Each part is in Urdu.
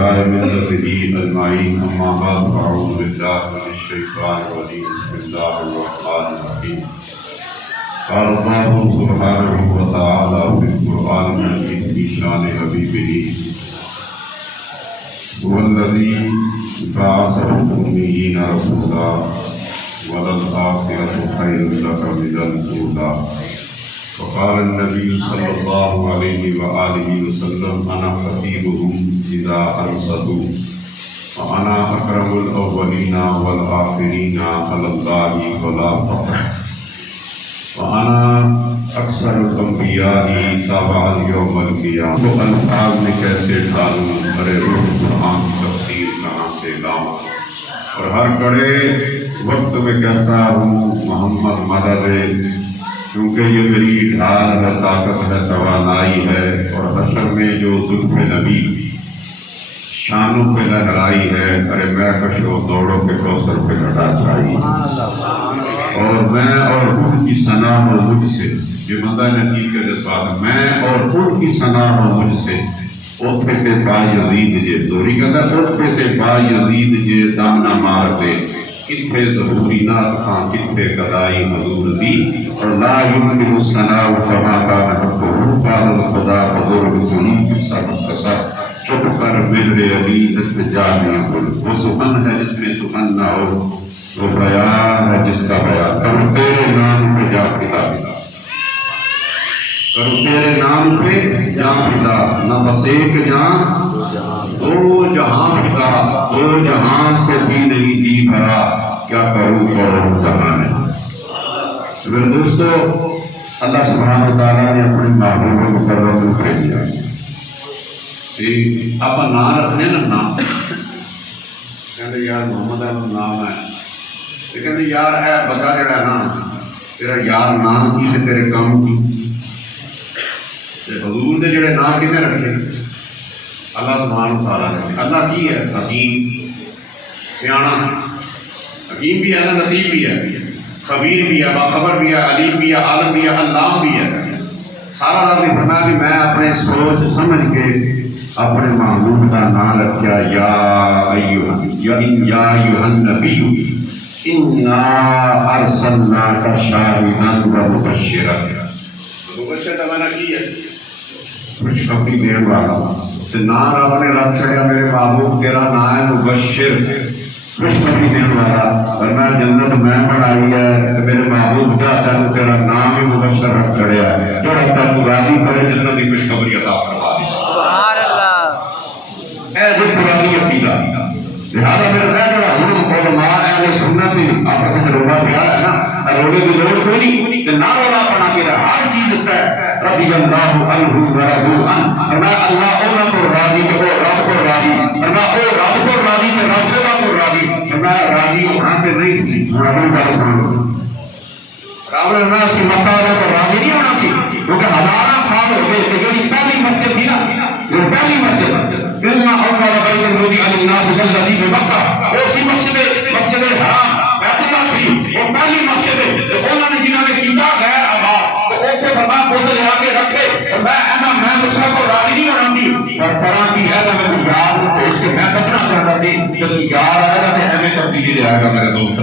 أعداء ملته أجمعين أما بعد فأعوذ بالله من الشيطان الرجيم بسم الله الرحمن الرحيم قال الله سبحانه وتعالى في القرآن المجيد في شأن حبيبه هو الذي بعث في الأميين رسولا وللآخرة خير لك من الأولى وقال النبي صلى الله عليه وآله وسلم أنا خطيبهم إذا أنصتوا وأنا أكرم الأولين والآخرين على الله ولا فخر وأنا أكثر الأنبياء تابعا يوم القيامة تو الفاظ میں کیسے ڈالوں بڑے روح قرآن کی تفسیر کہاں سے لاؤں اور ہر بڑے وقت میں کہتا ہوں محمد مدد کیونکہ یہ میری ڈھال ہے طاقت ہے توانائی ہے اور حشر میں جو زلف نبی شانوں پہ لہرائی ہے ارے میں کشو دوڑوں کے کوثر پہ گھٹا چاہیے اور میں اور ان کی ثنا ہو مجھ سے یہ مدہ نتیج کے جذبات میں اور ان کی ثنا ہو مجھ سے اوپے تے با یزید جے دوری کہتا اوپے تے با یزید جے دامنا مار دے کتھے ضروری نات خان کتھے قدائی حضور دی اور لا یمکن الثناء کما کان حقہ قال خدا بزرگ کنی کی سب قصر چپ کر مل علی نت جانے بول وہ سخن ہے جس میں سخن نہ ہو وہ بیان ہے جس کا بیان کرو تیرے نام پہ جا پتا کرو تیرے نام پہ جا پتا نہ بس ایک جہاں دو جہاں پتا دو جہاں سے بھی نہیں دی بھرا کیا کروں اور جہاں نہیں میرے دوستو اللہ سبحانہ وتعالیٰ نے اپنے محبوب مکرم کو دیا آپ نام رکھنے نا نام کہتے یار محمد احمد نام ہے کہتے یار ہے بندہ جڑا ہے نا تیرا یار نام کی سے تیرے کام کی حضور دے جڑے نام کتنے رکھے اللہ سبحانہ وتعالیٰ نے اللہ کی ہے حکیم سیانا حکیم بھی ہے نا لطیف بھی ہے خبیر بھی ہے باخبر بھی ہے علیم بھی ہے عالم بھی ہے علام بھی ہے سارا رب نے فرمایا کہ میں اپنے سوچ سمجھ کے اپنے محبوب کا نام رکھا یا ایھا النبی انا ارسلناک شاہدا و مبشرا مبشر کا معنی کی ہے خوشخبری دینے والا تو نام رب نے رکھ چھڑیا میرے محبوب تیرا نام ہے مبشر خوشخبری دینے والا اور میں جنت میں بنائی ہے تو میرے محبوب چاہتا ہے تیرا نام ہی مبشر رکھ چھڑیا ہے جو رکھتا تو راضی کرے جنت کی خوشخبری عطا فرما دے ایسے پرانی عقیدہ لہذا میرا خیال ہے ہم علماء اہل سنت آپس میں رولا پیا ہے نا روڑے کی لوڑ کوئی نہیں کہ نہ رولا بنا کے ہر چیز ہوتا ہے رضی اللہ عنہ ورضوا عنہ فرمایا اللہ انہوں کو راضی کہ وہ رب کو راضی فرمایا او رب کو راضی کہ رب کو راضی فرمایا راضی وہاں پہ نہیں سی رب کا سامنے رب نے نہ سی مسالے کو راضی نہیں ہونا سی کیونکہ ہزارہ سال ہو گئے کہ جو پہلی مسجد تھی نا یہ پہلی مسجد ان اول بیت وضع للناس الذي بمکہ اسی مسجد حرام بیت اللہ شریف وہ پہلی مسجد ہے انہوں نے جنہوں نے کیتا غیر آباد تو ایسے فرما خود لے کے رکھے اور میں مسئلہ کو راضی نہیں ہونا سی اور طرح کی ہے میں سے یاد تو اس کے میں بچنا چاہتا تھی جب یاد آئے گا تو ہمیں تبدیلی دے آئے گا میرے دوست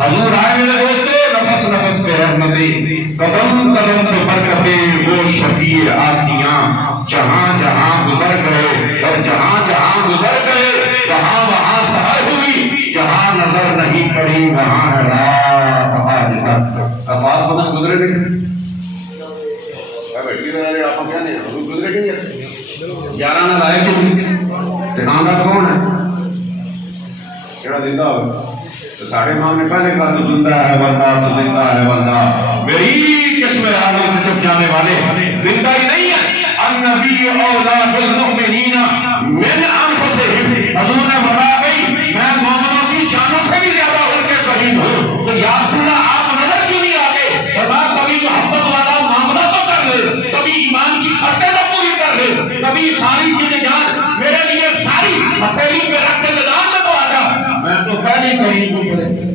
حضور آئے میرے دوست نفس نفس پہ رحمتیں قدم قدم پہ برکتیں وہ شفیع آسیاں جہاں جہاں گزر گئے اور جہاں جہاں گزر گئے وہاں وہاں سحر ہوئی جہاں نظر نہیں پڑی وہاں ہے رات حاجت افاد بدن گزرے نہیں بیٹھی رہے آپ کیا نہیں حضور گزرے کہ نہیں یارہ نہ لائے کہ تناندار کون ہے کیڑا زندہ ہوگا تو ساڑھے ماں نے پہلے کہا تو زندہ ہے بندہ تو زندہ ہے بندہ میری قسم عالم سے چپ جانے والے زندہ ہی نہیں ہے النبی اولاد المؤمنین من انفسہم حضور نے بتا گئی میں مومنوں کی جانوں سے بھی زیادہ ان کے قریب ہوں تو یا رسول اللہ آپ نظر کیوں نہیں آتے فرمایا کبھی محبت والا معاملہ تو کر لے کبھی ایمان کی شرطیں تو پوری کر لے کبھی ساری چیزیں جان میرے لیے ساری ہتھیلی پہ رکھ کے میدان میں تو آ جا میں تو پہلے قریب ہوں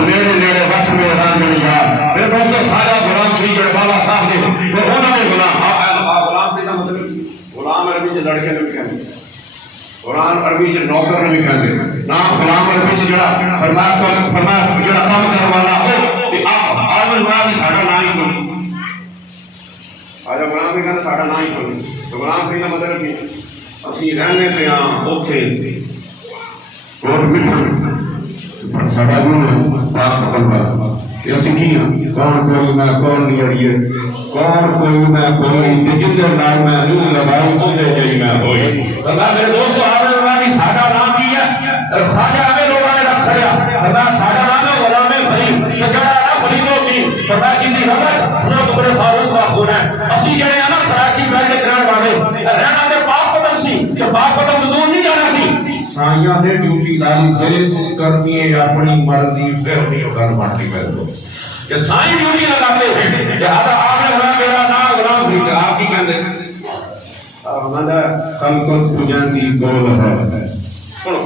نیڑے نیڑے بس میں رہن نہیں گیا میرے دوستوں خواجہ غلام شریف جڑے بالا صاحب نے وہ انہوں نے غلام غلام عربی سے لڑکے نے بھی کہا عربی سے نوکر نے بھی کہتے نا غلام عربی سے جڑا فرمایا جڑا کام کرنے والا ہو تے آپ عالم غلام ساڈا نا ہی کوئی آج غلام بھی کہنا ساڈا نا ہی کوئی تو غلام کہنا مطلب کہ اسی رہنے پہ ہاں اوتھے کوٹ مٹھن ساڈا گل پاک ختم کہ اسی نہیں کون کوئی میں کون نہیں اڑیے کون کوئی میں کوئی جدھر نال میں روح لگائی اندر جئی میں ہوئی اللہ میرے دوستو آپ نے فرمایا ساڈا نام کی ہے خواجہ ہمیں لوگوں نے رکھ چھڑیا فرمایا ساڈا نام ہے غلام فرید کہ جڑا ہے فریدوں کی فرمایا جن دی رغبت حضرت عمر فاروق کا خون ہے اسی جڑے ہیں نا سراکی بیٹھ کے چلن والے رہنا تے پاک قدم سی کہ پاک قدم تو دور نہیں جانا سی سائیاں نے ڈیوٹی لائی دے کرنی ہے اپنی مرضی پھر نہیں گل بنتی میرے دوست کہ سائیں ڈیوٹی لگاتے ہیں لہذا آپ نے بولا میرا نام غلام فرید آپ کی کہتے ہیں ہمارا خلقت کو جانتی گول ہے سنو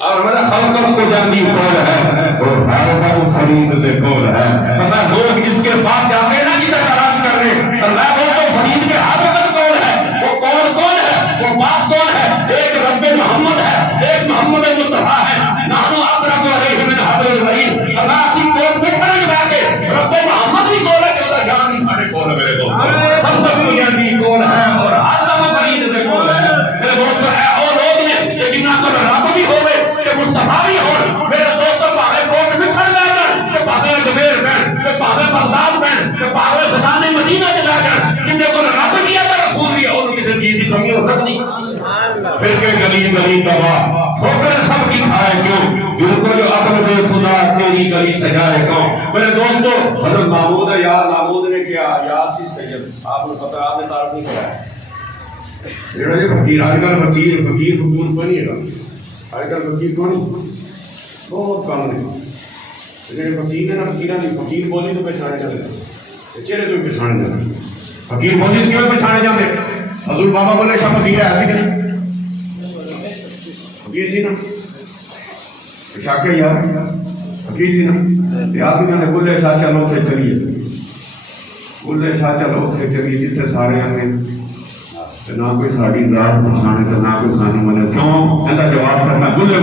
اور ہمارا خلقت کو جانتی گول ہے اور بھارت فرید دے گول ہے پتہ لوگ اس کے پاس جاتے ہیں نا جسے تلاش کر رہے اللہ وہ تو فرید کے ہر وقت گول ہے وہ کون ہے وہ پاس کون ہے ایک رب محمد ہے ایک محمد مصطفیٰ ہے نحنو اقرب علیہ من حبل الورید اللہ اسی کوٹ میں کھڑے لگا کے رب محمد بھی گول ہے کہ اللہ جان بھی سارے گول ہے میرے دوست ہم تک دنیا بھی گول ہے اور ہر دم فرید سے گول ہے میرے دوست ہے اور لوگ نے کہ جنہ کو رب بھی ہوئے کہ مصطفیٰ بھی ہو میرے دوست پاہے کوٹ میں کھڑ جا کر کہ پاہے جبیر بین کہ پاہے بغداد بین کہ پاہے خزانے مدینہ چلا کر جن کو رب کیا تھا رسول بھی اور کسی چیز کی کمی ہو سکتی پھر کے گلی گلی دوا ٹھوکر سب کی کھائے کیوں بالکل عقل بے خدا تیری گلی سجائے کیوں میرے دوستو حضرت محمود ہے یار محمود نے کیا یاسی سید آپ نے پتہ آپ نے تعارف نہیں کرایا جڑا یہ فقیر آج کل فقیر حکومت بنی ہے آج کل فقیر کون بہت کم نہیں لیکن فقیر ہے نا فقیر بولی تو پہچانے جاتے چہرے تو پہچانے جاتے فقیر بولی تو کیوں پہچانے جاتے حضور بابا بولے شاہ فقیر ہے ایسی کہ نہیں فقیر سی نا شاکر یار فقیر سی نا یاد بھی کہنے بلے شاہ چلو سے چلیے بلے شاہ چلو سے چلیے جتنے سارے ہمیں نہ کوئی ساڑی ذات پہچانے تو نہ کوئی سانی ملے کیوں ایسا جواب کرنا بلے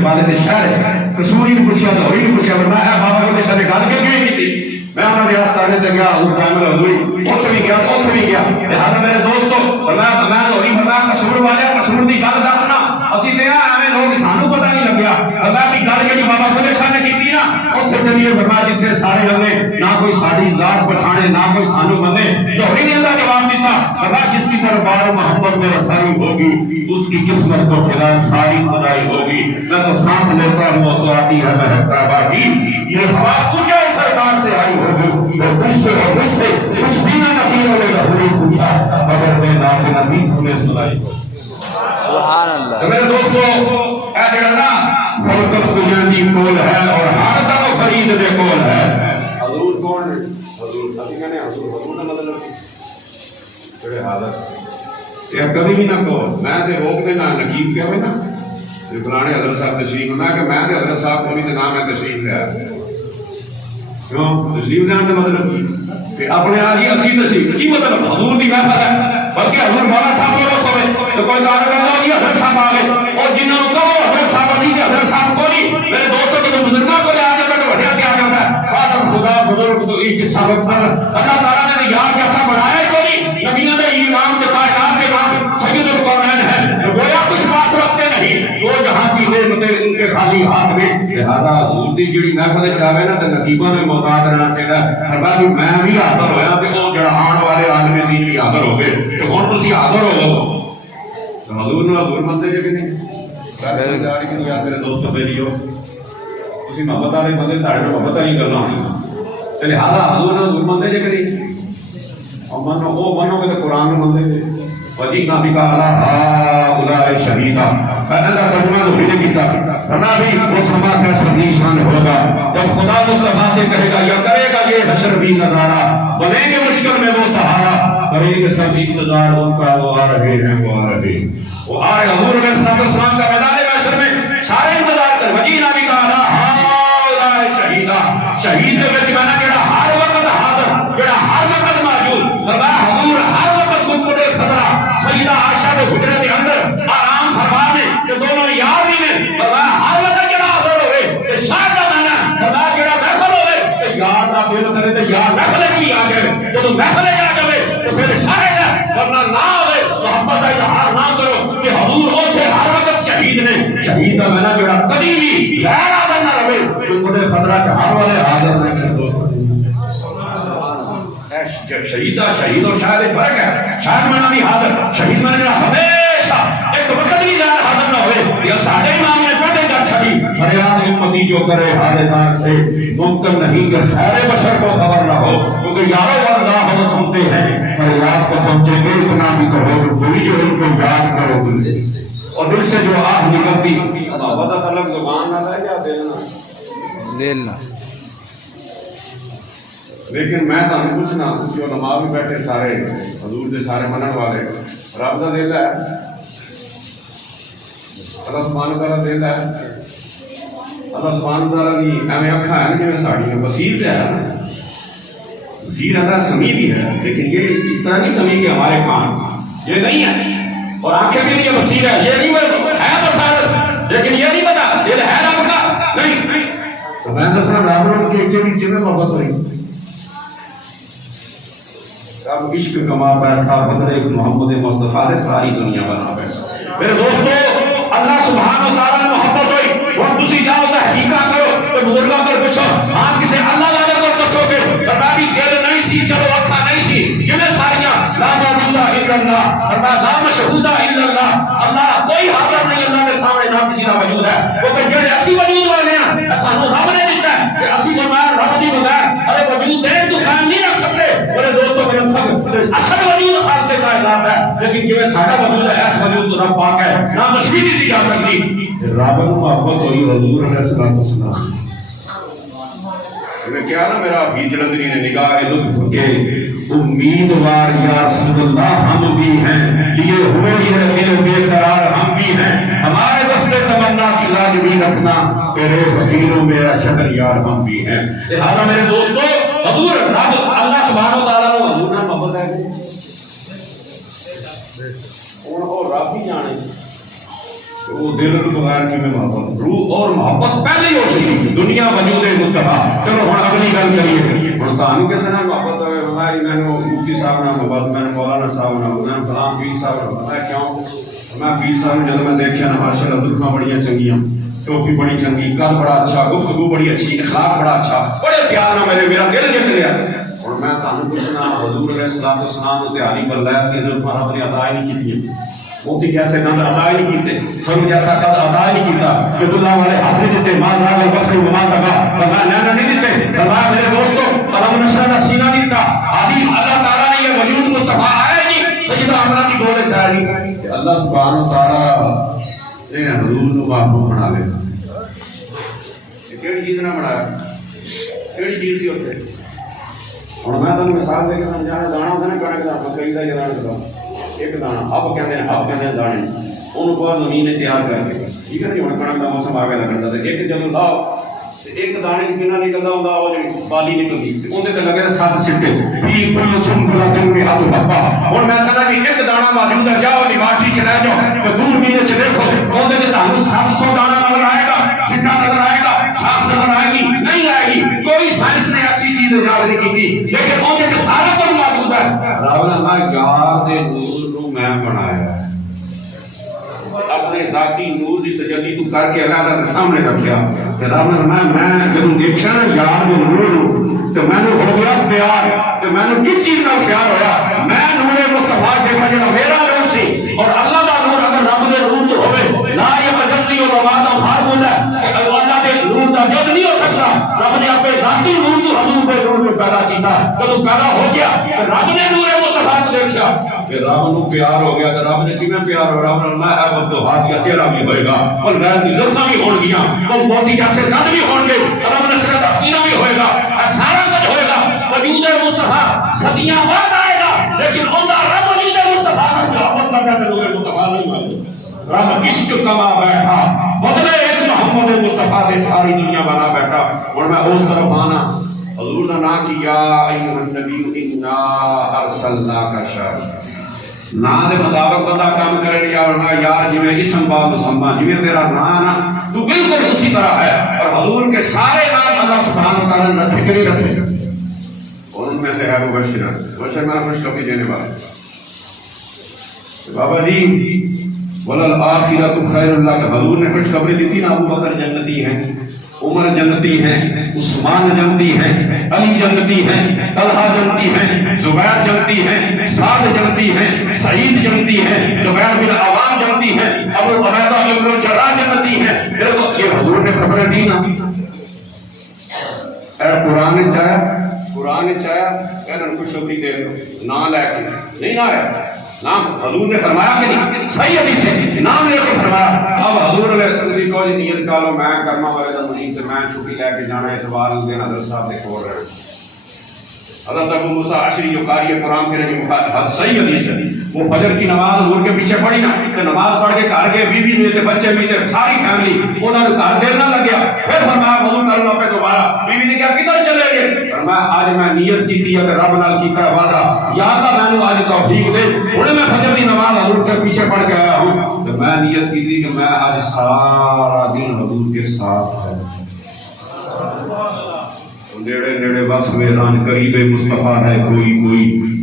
والے شہر ہے کسوری نے پوچھا تو ہوئی پوچھا میں بابا بلے شاہ نے گل کے کیوں کی تھی میں انہوں نے آستانے سے گیا حضور کامل حضوری اس بھی گیا لہذا میرے دوستو میں تو نہیں پتا کسور والے کسور دی گل دسنا اسی تے ہمیں لوگ سانو پتہ نہیں لگیا اللہ کی گل جڑی بابا بلے شاہ نے کیتی نا اوتھے چلیے فرمایا جتھے سارے ہوے نہ کوئی ساڈی ذات پہچانے نہ کوئی سانو منے جوہری نے اللہ جواب دیتا فرمایا جس کی دربار محمد میں رسائی ہوگی اس کی قسمت کو خلاف ساری خدائی ہوگی میں تو سانس لیتا ہوں تو آتی ہے مہکتا باقی یہ ہوا تجھے سرکار سے آئی ہوگی اور تجھ سے کچھ بھی نہ نبیوں نے ضروری پوچھا مگر میں ناچ نبی تمہیں سنائی سبحان اللہ میرے دوستو اے جڑا نا خلقت کلیاں کول ہے اور ہر تک فرید دے کول ہے حضور کون ہے حضور سبھی کہنے حضور کا مطلب بڑے حالت یہ کبھی بھی نہ کہو میں تے روک دے نہ نقیب کہوے نا فلانے حضرت صاحب تشریف میں کہ میں تے حضرت صاحب کو بھی تے نام ہے تشریف لے آیا کیوں تشریف لینے کا مطلب کہ اپنے آج ہی اسی تشریف کی مطلب حضور کی محفل ہے بلکہ حضور مولا صاحب کو روس ہوئے تو کوئی دار کرنا ہوگی حضرت صاحب آگے اور جنہوں کو حضرت صاحب آگی کہ حضرت صاحب کو نہیں میرے دوستوں کے بزرگوں کو لے آ جاتا تو وڈیا کیا جاتا ہے خاتم خدا بزرگ تو ایک قصہ وقت اللہ تعالیٰ نے یار کیسا بنایا کو نہیں نبیوں نے امام کے کائنات کے بعد سید القرنین ہے گویا کچھ بات رکھتے نہیں وہ جہاں کی نعمتیں ان کے خالی ہاتھ میں لہذا حضور دی جڑی محفل چاہے نا تے نقیباں نے محتاج رہنا چاہیے فرمایا میں بھی حاضر ہویا تے او جڑا آن والے عالم دین بھی حاضر ہو گئے تے ہن تسی حاضر ہو تو حضور نے حضور منتے جے کہ نہیں گل جاڑی کہ یار میرے دوستو بیلیو تسی محبت والے بندے تاڑے محبت نہیں کرنا تے لہذا حضور نے حضور منتے جے کہ نہیں اور منو گے تو قرآن میں منتے جے وجینا بکا ہؤلاء شہیدا اللہ ترجمہ تو بھی کیتا فرمایا بھی وہ سما کا سندیشان ہوگا جب خدا مصطفیٰ سے کہے گا یا کرے گا یہ حشر بھی نظارہ بنیں گے مشکل میں وہ سہارا کریں گے سب انتظار ان کا وہ آ رہے ہیں وہ آ رہے وہ آئے حضور علیہ السلام کا میدان محشر میں سارے انتظار کر وجینا بکا ہؤلاء شہیدا شہید دے وچ میں جڑا ہر وقت حاضر جڑا ہر وقت موجود فرمایا حضور ہر وقت گنبد خضرا سیدہ عائشہ کے حجرے کے اندر آرام فرما دے کہ دونوں شہید کا میں نے جڑا کبھی بھی غیر حاضر نہ رہے تو خود خطرہ کے ہر والے حاضر نہ کرے دوست شہید اور شاید فرق ہے. شاید میں بھی حاضر شہید میں نے ہمیشہ ایک وقت بھی غیر حاضر نہ ہوئے یا سارے امام نے پڑھے گا چھڑی فریاد امتی جو کرے حادثات سے ممکن نہیں کہ خیر بشر کو خبر نہ ہو کیونکہ یارو اللہ ہم سنتے ہیں فریاد کو پہنچے گے اتنا بھی کہو کوئی جو ان کو یاد کرو دل سے اور دل سے جو آہ نکلتی پتہ طلب زبان نہ ہے یا دل نہ. لیکن میں تو پوچھنا جو علماء بھی بیٹھے سارے حضور دے سارے منن والے رب دا دل ہے اللہ سبحانہ تعالیٰ دل ہے اللہ سبحانہ تعالیٰ کی ایویں اکھاں ہیں جویں ساڈیاں بصیر تے ہے بصیر ہے سمیع بھی ہے لیکن یہ اس طرح نہیں سمیع کہ ہمارے کان یہ نہیں ہے اور آنکھیں بھی نہیں بصیر ہے یہ نہیں ہے بصارت لیکن یہ نہیں پتا یہ ہے رب کا نہیں. تو میں دسنا رب کی ایک جگہ محبت ہوئی اب عشق کما بیٹھا بدلے محمد مصطفیٰ نے ساری دنیا بنا بیٹھا. میرے دوستو اللہ سبحانہ و تعالیٰ نے محبت ہوئی اور تسی جاؤ تو حقیقت کرو تو بزرگوں پر پوچھو آپ کسی اللہ والے کو دسو گے تمہاری دل نہیں سی چلو اکھا نہیں سی جنہیں ساریاں لا موجود الا اللہ اللہ لا مشہود الا اللہ اللہ کوئی حاضر نہیں اللہ کے سامنے نہ کسی کا وجود ہے وہ کہ جڑے اسی وجود والے ہیں سانو رب نے دیتا ہے کہ اسی فرمایا رب دی بغیر ارے وجود دے تو قائم نہیں رکھ سکتے. میرے دوستو میرے سب اصل وجود خالق کائنات ہے لیکن جو سارا وجود ہے اس وجود تو رب پاک ہے نہ تشبیہ دی جا سکتی. رب کو محبت ہوئی حضور علیہ الصلوۃ والسلام میں کیا نا میرا بھی جلندری نے نگاہ لطف کے امیدوار یا رسول اللہ ہم بھی ہیں لیے ہوئے یہ دل بے قرار ہم بھی ہیں ہمارے دستے تمنا کی لاج بھی رکھنا تیرے فقیروں میں شکر یار ہم بھی ہیں. لہذا میرے دوستو حضور رب اللہ سبحانہ و تعالیٰ نے حضور نے محبت ہے اور رب ہی جانے وہ دل کے بغیر کی میں محبت روح اور محبت پہلے ہی ہو چکی دنیا وجود مصطفیٰ. چلو ہوں اگلی گل کریے ہوں تمہیں کس نے محبت میں مفتی صاحب نے محبت میں مولانا صاحب نے فلاں پیر صاحب نے میں کیوں میں پیر صاحب نے جب میں دیکھا نا ماشاء اللہ دکھاں بڑی چنگیاں ٹوپی بڑی چنگی کل بڑا اچھا گفتگو بڑی اچھی اخلاق بڑا اچھا بڑے پیار نہ میرا دل جت گیا. اور میں تمہیں پوچھنا حضور علیہ الصلوۃ والسلام تیاری کر لیا کہ جو رب نے ادا ہی نہیں کی موتی کیسے نظر ادا ہی نہیں کیتے سن جیسا قدر ادا ہی نہیں کیتا کہ اللہ والے ہاتھ نہیں دیتے مال راگ بسر گمان تکا فرمایا نینا نہیں دیتے فرمایا میرے دوستو علم نشرہ کا سینہ دیتا آدھی اللہ تعالیٰ نے یہ وجود مصطفیٰ آئے نہیں سیدہ عمرہ کی گولے چاہے کہ اللہ سبحانہ و تعالیٰ نے حضور کو محبوب بنا لے. کیڑی چیز نہ بنایا کیڑی چیز سی ہوتے اور میں تمہیں مثال دے کے سمجھانا دانا ہوتا نا کڑک کا مکئی کا دانا ہوتا ایک دانا ہب کہتے ہیں دانے انہوں کو زمین نے تیار کر کے ٹھیک ہے نا ہوں کڑک کا موسم آ گیا کرتا تھا ایک جب لاؤ ایک دانے کی کنا نکلتا ہوں وہ جو بالی نکلتی اندر تے لگے 7 سٹے فی کل سنبلۃ مئۃ حبہ. اور میں کہتا کہ ایک دانا موجود ہے جاؤ لیبارٹری چ رہ جاؤ تو دور میرے چ دیکھو اندر تے تانوں 700 دانا نظر آئے گا سٹا نظر آئے گا شاخ نظر آئے گی نہیں آئے گی کوئی سائنس نے ایسی چیز ایجاد نہیں کی لیکن اندر تے سارا کچھ موجود ہے. رب نے یار دے نور کو میں بنایا اپنے ذاتی نور دی تجلی تو کر کے اللہ کے سامنے رکھیا کہ رب نے میں جب دیکھا نا یار دے نور تو میں نے ہو گیا پیار تو میں نے کس چیز کا پیار ہویا میں نور مصطفیٰ دیکھا جا میرا نور سی اور اللہ کا نور اگر رب دے نور تو ہوے لا یہ مجلسی اور آواز اور ہار بولا کہ اللہ دے نور کا جد نہیں ہو سکتا. رب نے اپنے ذاتی نور تو حضور دے نور کو پیدا کیتا جب پیدا ہو گیا تو رب نے نور مصطفیٰ کو دیکھا کہ رب نو پیار ہو گیا تو رب نے کیویں پیار ہو رب نے میں اب تو ہاتھ کا چہرہ بھی ہوئے گا اور غیر کی لفظاں بھی ہون گیاں اور موتی جیسے دند بھی ہون گے رب نے سر تسکینہ بھی ہوئے گا سارا کچھ ہوئے گا. وجود مصطفیٰ صدیاں بعد آئے گا لیکن انہاں رب وجود مصطفیٰ کا محبت کرنا تے نور مصطفیٰ نہیں ہوئے. رب عشق کما بیٹھا بدلے ایک محمد مصطفیٰ دے ساری دنیا بنا بیٹھا. اور میں اس طرف آنا حضور نے نام کیا ایھا النبی انا ارسلناک شاہدا نا دے مطابق بندہ کام کرے یا یار جی میں اسم با مسمى جی تیرا نام نا تو بالکل اسی طرح ہے. اور حضور کے سارے نام اللہ سبحانہ و تعالی نے رکھے کہ نہیں رکھے اور ان میں سے ہے مبشر میں خوشخبری دینے والا بابا جی وَلَلْآخِرَةُ خَيْرٌ لَكَ. حضور نے خوشخبری دی تھی نا، ابو بکر جنتی ہیں، عمر جنتی ہیں، عثمان جنتی ہیں، علی جنتی ہیں، طلحہ جنتی ہیں، زبیر جنتی ہیں، سعد جنتی ہیں، سعید جنتی ہیں، زبیر بن عوام جنتی ہیں، ابو عبیدہ بن الجراح جنتی ہیں. یہ حضور نے خبریں دی نا. اے قرآن نے چاہا کہنا خوشخبری دے دو، نہ لے کے نہیں نہ آیا نام. حضور نے فرمایا کہ نہیں، صحیح حدیث ہے، نام لے کے فرمایا. اب حضور نے کسی کو نیت کالو میں کرما والے دا مرید تے میں چھٹی لے کے جانا اتوار دے حضرت صاحب دے کول رہنا. حضرت ابو موسیٰ اشعری جو قاری قرآن کے رہے صحیح حدیث ہے، وہ فجر کی نماز حضور کے پیچھے پڑھی نا، کہ نماز پڑھ کے گھر گئے، بیوی بھی تھے، بچے بھی تھے، ساری فیملی، انہوں نے گھر دیر نہ لگیا. پھر فرمایا وضو کر لو پہ دوبارہ. بیوی نے کہا کدھر چلے گئے؟ فرمایا آج میں نیت کی تھی کہ رب نال کیتا ہے وعدہ، یا اللہ میں نے آج توفیق دے، انہیں میں فجر کی نماز حضور کے پیچھے پڑھ کے آیا ہوں. تو میں نیت کی تھی کہ میں آج سارا دن حضور کے ساتھ ہے. نیڑے نیڑے بس میدان قریب مصطفیٰ ہے کوئی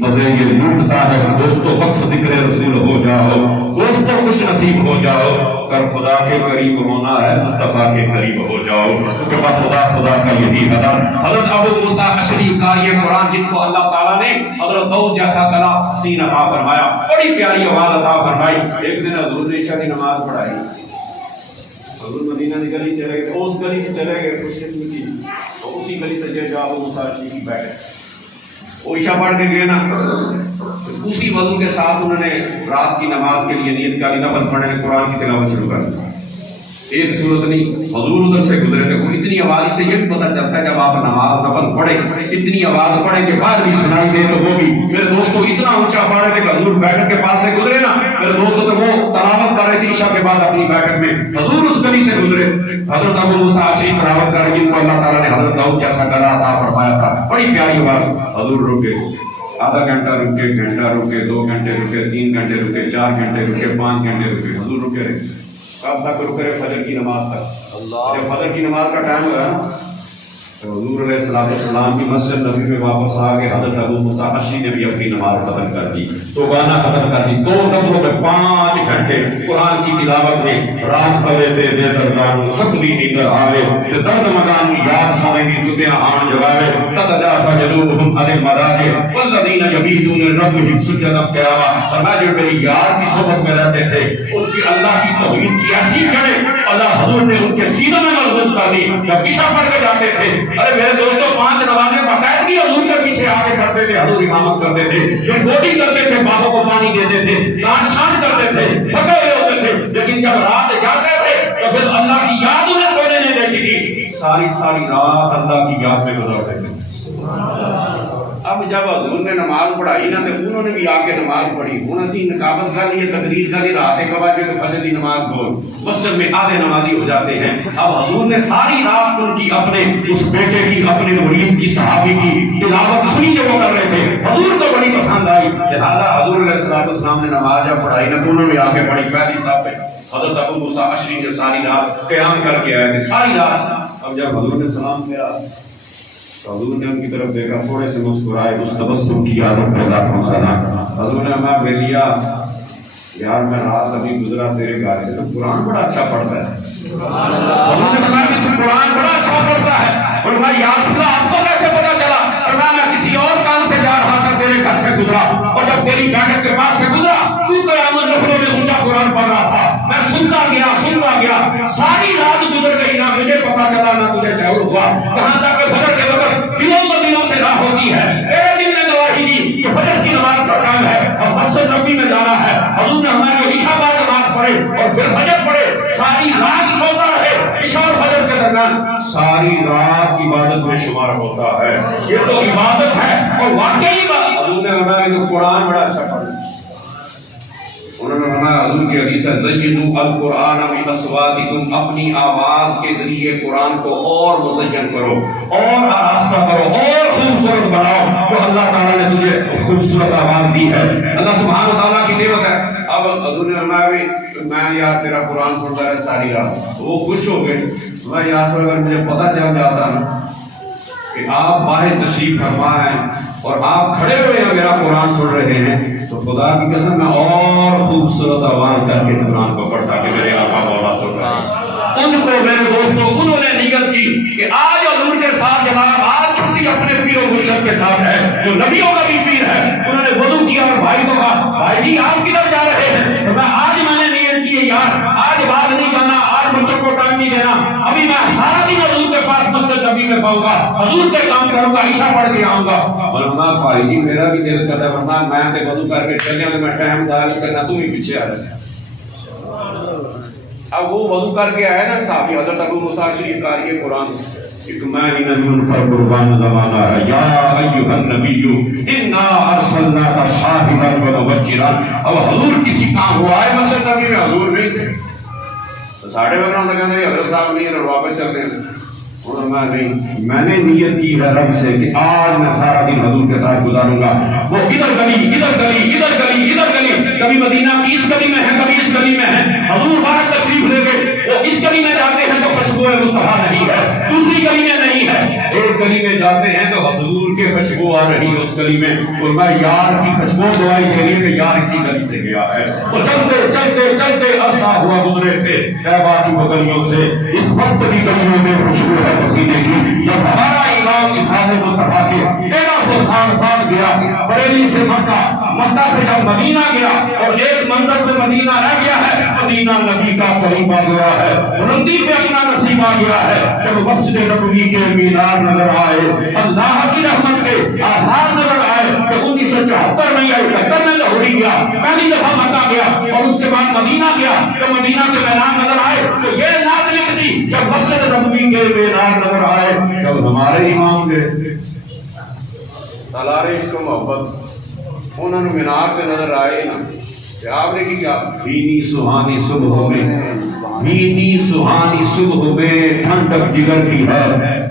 مزے یہ لوٹتا ہے. دوستو وقت ذکر رسول ہو جاؤ، دوستو خوش نصیب ہو جاؤ، کر خدا کے قریب ہونا ہے مصطفیٰ کے قریب ہو جاؤ، کہ بس خدا کا یہی حدا. حضرت ابو موسیٰ اشعری قاری قرآن جن کو اللہ تعالیٰ نے حضرت داؤد جیسا گلا حسین عطا فرمایا، بڑی پیاری آواز عطا فرمائی. ایک دن حضور نے عشاء کی نماز پڑھائی، حضور مدینہ کی گلی چلے گئے، اس گلی سے چلے گئے خوش قسمتی کی، اسی گلی سے جو ابو موسیٰ اشعری کی بیٹھے، وہ عشاء پڑھ کے گئے نا، اسی وضو کے ساتھ انہوں نے رات کی نماز کے لیے نیت کری، نفل پڑھنے قرآن کی تلاوت شروع کر دی. ایک صورت نہیں، حضور ادھر سے گزرے تھے، وہ اتنی آواز سے یہ بھی پتہ چلتا ہے جب آپ نماز نفل پڑھے اتنی آواز پڑھے کہ بعد بھی سنائی دے. تو وہ بھی میرے دوستوں اتنا اونچا پڑھے تھے کہ حضور بیٹھک کے پاس سے گزرے نا، میرے دوستوں تو وہ تلاوت کر رہے تھے عشاء کے بعد اپنی بیٹھک میں، حضور اس گلی سے گزرے. حضرت ابو موسیٰ اشعری تلاوت کر رہے جن کو اللہ تعالیٰ نے حضرت داؤد جیسا گلا عطا فرمایا تھا، بڑی پیاری آواز. حضور رکے، آدھا گھنٹہ رکے، گھنٹہ رکے، 2 گھنٹے رکے، 3 گھنٹے رکے، 4 گھنٹے رکے، 5 گھنٹے رکے. حضور رکے رہے کب تک رکے رہے؟ فجر کی نماز تک. جب فجر کی نماز کا ٹائم ہوا نا تو حضور علیہ السلام کی مسجد نبی میں واپس آ کے حضرت ابو موسیٰ اشعری نے بھی اپنی نماز ختم کر دی، صبحانہ ختم کر دی. 2 نفلوں میں 5 گھنٹے قرآن کی تلاوت میں رات پلے دے درگاہ سکلی نیندر آوے تے درد مگان یاد سامنے دی سدیاں آن جگاوے. تتجافى جنوبهم عن المضاجع والذین یبیتون لربهم سجدا قیاما. فرمایا جو میری یار کی صحبت میں رہتے تھے ان کی اللہ کی توحید کی ایسی جڑیں اللہ حضور نے ان کے سینوں میں مضبوط کر دی. جب عشاء پڑھ کے جاتے تھے، ارے میرے دوستوں 5 نمازیں باقاعدگی حضور کے پیچھے آ کے پڑھتے تھے، حضور امامت کرتے تھے، بوٹی کرتے تھے، بابوں کو پانی دیتے تھے، کان چھان کرتے تھے، تھکے ہوئے ہوتے تھے، لیکن جب رات جاتے تھے تو پھر اللہ کی یاد انہیں سونے نہیں دیتی تھی، ساری رات اللہ کی یاد میں گزارتے تھے. اب جب حضور نے نماز پڑھائی نا تو انہوں نے بھی آ کے نماز پڑھی. ہوں اسی نقابت کر لی، تقریر کر لی، رات کے بعد فجر کی نماز بول مسجد میں آدھے نمازی ہو جاتے ہیں. اب حضور نے ساری رات ان کی اپنے اس بیٹے کی، اپنے مرید کی، صحابی کی تلاوت سنی جو وہ کر رہے تھے، حضور کو بڑی پسند آئی. لہٰذا حضور علیہ السلام نے نماز جب پڑھائی نا تو انہوں نے آ کے پڑھی پہلی صاحب پہ. حضرت ابو موسیٰ اشعری نے ساری رات قیام کر کے آئے تھے، ساری رات. اب جب حضور نے سلام کیا حضور نے ان کی طرف دیکھا، تھوڑے سے مسکرائے، اس تبسم کی عادت پیدا پہنچانا. حضور نے میں بے لیا یار میں رات ابھی گزرا تیرے گھر سے، تو قرآن بڑا اچھا پڑھتا ہے. حضور نے فرمایا کہ تو قرآن بڑا اچھا پڑھتا ہے. فرمایا یا رسول اللہ آپ کو کیسے پتا چلا؟ فرمایا میں کسی اور کام سے جا رہا تھا، تیرے گھر سے گزرا، اور جب تیری بیٹھک کے پاس سے گزرا تو قیامت نفلوں میں اونچا قرآن پڑھ رہا تھا. میں سنتا گیا ساری رات گزر گئی، نہ مجھے پتا چلا نہ مجھے شعور ہوا. کہاں تک فجر کے وقت دنوں سے راہ ہوتی ہے. ایک دن نے گواہی دی کہ فجر کی نماز کا ٹائم ہے اور مسجد نبوی میں جانا ہے. حضور نے ہمارے عشاء بعد نماز پڑھے اور پھر فجر پڑھے، ساری رات سوتا ہے، عشاء اور فجر کے درمیان ساری رات عبادت میں شمار ہوتا ہے. یہ تو عبادت ہے اور واقعی بات. حضور نے ہمارے قرآن بڑا اچھا پڑھا. انہوں نے فرمایا حضور کی حدیث ہے زینوا القرآن باصواتکم، اپنی آواز کے ذریعے قرآن کو اور مزین کرو اور آراستہ کرو اور خوبصورت بناؤ. تو اللہ تعالیٰ نے تجھے خوبصورت آواز دی ہے، اللہ سبحانہ وتعالیٰ کی نعمت ہے. اب حضور نے فرمایا میں یار تیرا قرآن سنتا ہے ساری رات. وہ خوش ہو گئے. میں یار اگر مجھے پتہ چل جاتا نا کہ آپ باہر تشریف فرما ہیں اور آپ کھڑے ہوئے ہیں میرا قرآن سن رہے ہیں تو خدا کی قسم میں اور خوبصورت آواز کر کے قرآن کو پڑھتا کہ میرے آقا مولا صلی اللہ علیہ وسلم ان کو میرے دوستوں انہوں نے نیت کی کہ آج حضور کے ساتھ جناب آج چھٹی اپنے پیر و مرشد کے ساتھ ہے جو نبیوں کا بھی پیر ہے. انہوں نے وضو کیا اور بھائی کو کہا بھائی جی آپ کدھر جا رہے ہیں؟ تو آج میں نے نیت کی ہے یار آج بعد نہیں جانا آج بچوں کو ٹائم نہیں دینا ابھی میں سارا دن حضور کے پاس مسجد نبی میں پاؤں گا حضور کے کام کروں گا عشاء پڑھ کے آؤں گا. ورنہ بھائی جی میرا بھی دل کرتا ہے ورنہ میں تے وضو کر کے چلے تو میں ٹائم ضائع کرنا تم ہی پیچھے آ رہے. اب وہ وضو کر کے آئے نا صحابی حضرت ابو موسیٰ شریف قاری قرآن ایک معنی نبی پر قربان زمانہ ہے یا ایھا النبی انا ارسلناک شاہدا و مبشرا. اب حضور کسی کام ہوا ہے مسجد نبی میں حضور نہیں تھے تو ساڑھے بارہ نے کہا حضرت صاحب نہیں ہے واپس چلتے ہیں. میں نے نیت کی ہے رب سے کہ آج میں سارا دن حضور کے ساتھ گزاروں گا. وہ ادھر گلی ادھر گلی ادھر گلی ادھر گلی کبھی مدینہ کی اس گلی میں ہے کبھی اس گلی میں ہے. حضور باہر تشریف لے گئے وہ اس گلی میں جاتے ہیں تو خوشبو مصطفیٰ نہیں ہے دوسری گلی میں نہیں ہے ایک گلی میں جاتے ہیں تو حضور کے خوشبو آ رہی ہے اس گلی میں اور میں یار کی خوشبو دعائی دے رہی ہے کہ یار اسی گلی سے گیا ہے. وہ چلتے چلتے چلتے عرصہ ہوا گزرے تھے باقی وہ گلیوں سے اس وقت بھی گلیوں میں خوشبو ہے پسینے کی. جب ہمارا امام اسحاق مصطفیٰ کے 1300 سال گیا بریلی سے مکہ مکہ سے جب مدینہ گیا اور ایک منظر پہ مدینہ رہ گیا ہے مدینہ نبی کا قریب آ گیا ہے رندی پہ اپنا نصیب آ گیا ہے. جب مسجد نبوی کے مینار نظر آئے اللہ کی رحمت کے آثار نظر آئے تو 1974 میں یا 71 میں لاہور گیا پہلی دفعہ مکہ گیا اور اس کے بعد مدینہ گیا. جب مدینہ کے میدان نظر آئے تو یہ نعت لکھ دی جب مسجد نبوی کے مینار نظر آئے جب ہمارے امام کے سالار عشق و محبت انہوں نے مینار سے نظر آئے نا کہ آپ نے کیا بھینی سہانی صبح میں بھینی سہانی صبح میں ٹھنڈک جگر کی ہے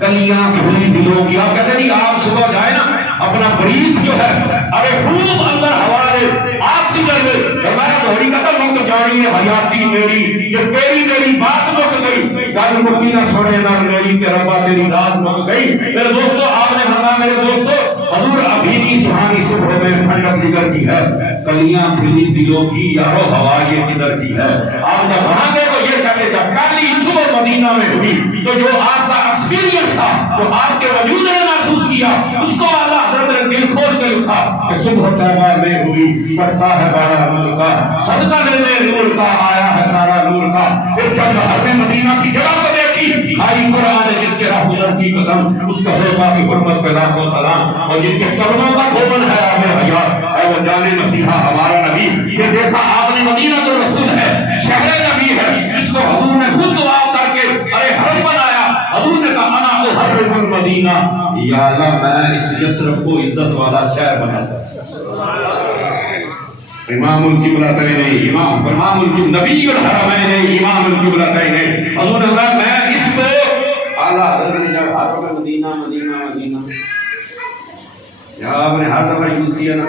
کلیاں کھلی دلوں کی. آپ کہتے نہیں آپ صبح جائے نا اپنا بریز جو ہے ارے خوب اندر ہوا لے آپ سی جائے ہمارا دوڑی قتل مک جانی ہے حیاتی میری یہ تیری میری بات مک گئی گل مکی نہ سونے نہ میری کہ ربا تیری رات مک گئی. میرے دوستو آپ نے فرمایا میرے دوستو حضور ابھی سہانی صبح میں ٹھنڈک جگر کی ہے کلیاں کھلی دلوں کی یارو ہوا یہ کدھر کی ہے. آپ جب وہاں گئے تو یہ کہتے جب پہلی صبح مدینہ میں ہوئی تو جو آپ کا ایکسپیرینس تھا جو آپ کے وجود نے محسوس کیا اس کو اللہ حضرت نے دل کھول کے لکھا کہ صبح طیبہ میں ہوئی پڑھتا ہے بارہ نور کا صدقہ لینے نور کا آیا ہے تارا نور کا. پھر جب ہر مدینہ کی جگہ کو دیکھی آئی قرآن جس کے راہ گزر کی قسم اس کا ہوگا کی حرمت پہ لاکھوں سلام اور جس کے قدموں کا بھون ہے آب حیات اے وہ جانے مسیحا ہمارا نبی. یہ دیکھا آپ نے مدینہ تو رسول ہے شہر نبی ہے جس کو حضور نے خود دعا کر کے ارے حرم بنایا. حضور نے کہا انا احرم المدینہ یا اللہ میں اس یثرب کو عزت والا شہر بناتا. امام القبلتین امام النبی الحرمین امام القبلتین حضور نے کہا میں اس کو اعلیٰ حضرت نے جب حرم میں مدینہ مدینہ مدینہ جب آپ نے ہر دفعہ یوز کیا نا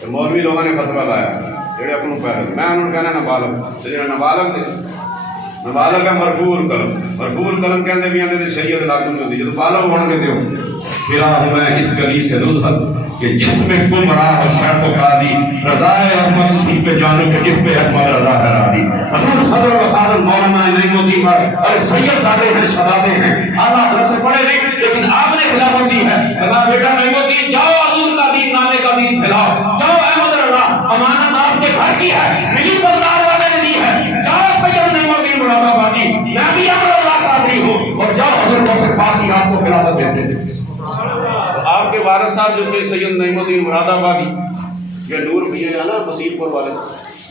تو مولوی لوگوں نے فتوا لایا جڑے اپنوں پہلے میں انہوں نے کہنا نابالغ جڑے نابالغ تھے نابالغ کا مرفوع قلم کہندے بھی آندے شریعت لاگو نہیں ہوتی جب بالغ ہون گے تے پھر میں اس گلی سے نزہت کہ جس میں گمراہ اور شرط و قاضی رضائے احمد اسی پہ جانو کہ جس پہ احمد رضا ہے راضی. حضور صدر و خادم مولانا نعیم الدین پر ارے سید زادے ہیں شہزادے ہیں اعلیٰ حضرت سے پڑھے نہیں لیکن آپ نے خلافت دی ہے. کہا بیٹا نعیم الدین جاؤ حضور کا دین نامے کا دین پھیلاؤ جاؤ احمد رضا امانت آپ کے گھر کی ہے ملی بازار والے نے دی ہے جاؤ سید نعیم الدین مراد آبادی میں بھی احمد رضا قادری ہوں اور جاؤ حضور سے پاکی آپ کو خلافت دیتے تھے. آپ کے وارث صاحب جو تھے سید نعیم الدین مراد آبادی یہ نور بھی ہے نا بصیر پور والے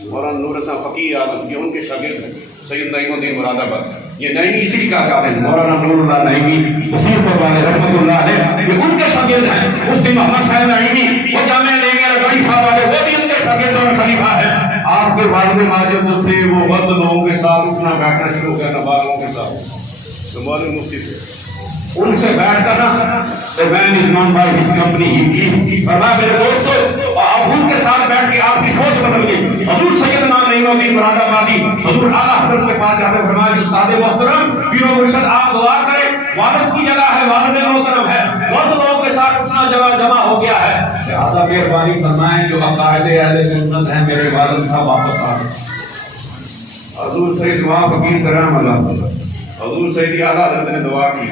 مولانا نور حسن فقیہ اعظم یہ ان کے شاگرد ہیں سید نعیم الدین مراد آبادی. یہ نعیمی اسی لیے کہا جاتے ہیں مولانا نور اللہ نعیمی بصیر پور والے رحمۃ اللہ علیہ یہ ان کے شاگرد ہیں. مفتی محمد صاحب نعیمی وہ جامعہ لے گئے بڑی صاحب والے وہ بھی ان کے شاگرد اور خلیفہ ہیں. آپ کے والد ماجد جو تھے وہ مرد لوگوں کے ساتھ اٹھنا بیٹھنا شروع ہو گیا نابالغوں کے ساتھ تو مولوی مفتی سے ان سے بیٹھ کر نا مین از نان بائی ہز کمپنی ہی فرمایا میرے دوستو آپ ان کے ساتھ بیٹھ کے آپ کی سوچ بدل گئی. حضور سیدنا نعیم الدین مراد آبادی حضور اعلیٰ حضرت کے پاس جاتے فرمایا استاد محترم پیر و مرشد آپ دعا کریں والد کی جگہ ہے والد محترم ہے مرد لوگوں کے ساتھ اتنا جگہ جمع ہو گیا ہے لہٰذا مہربانی فرمائیں جو عقائد اہل سنت ہیں میرے والد صاحب واپس آ گئے. حضور سید دعا فقیر کرم اللہ حضور سید اعلیٰ حضرت نے دعا کی.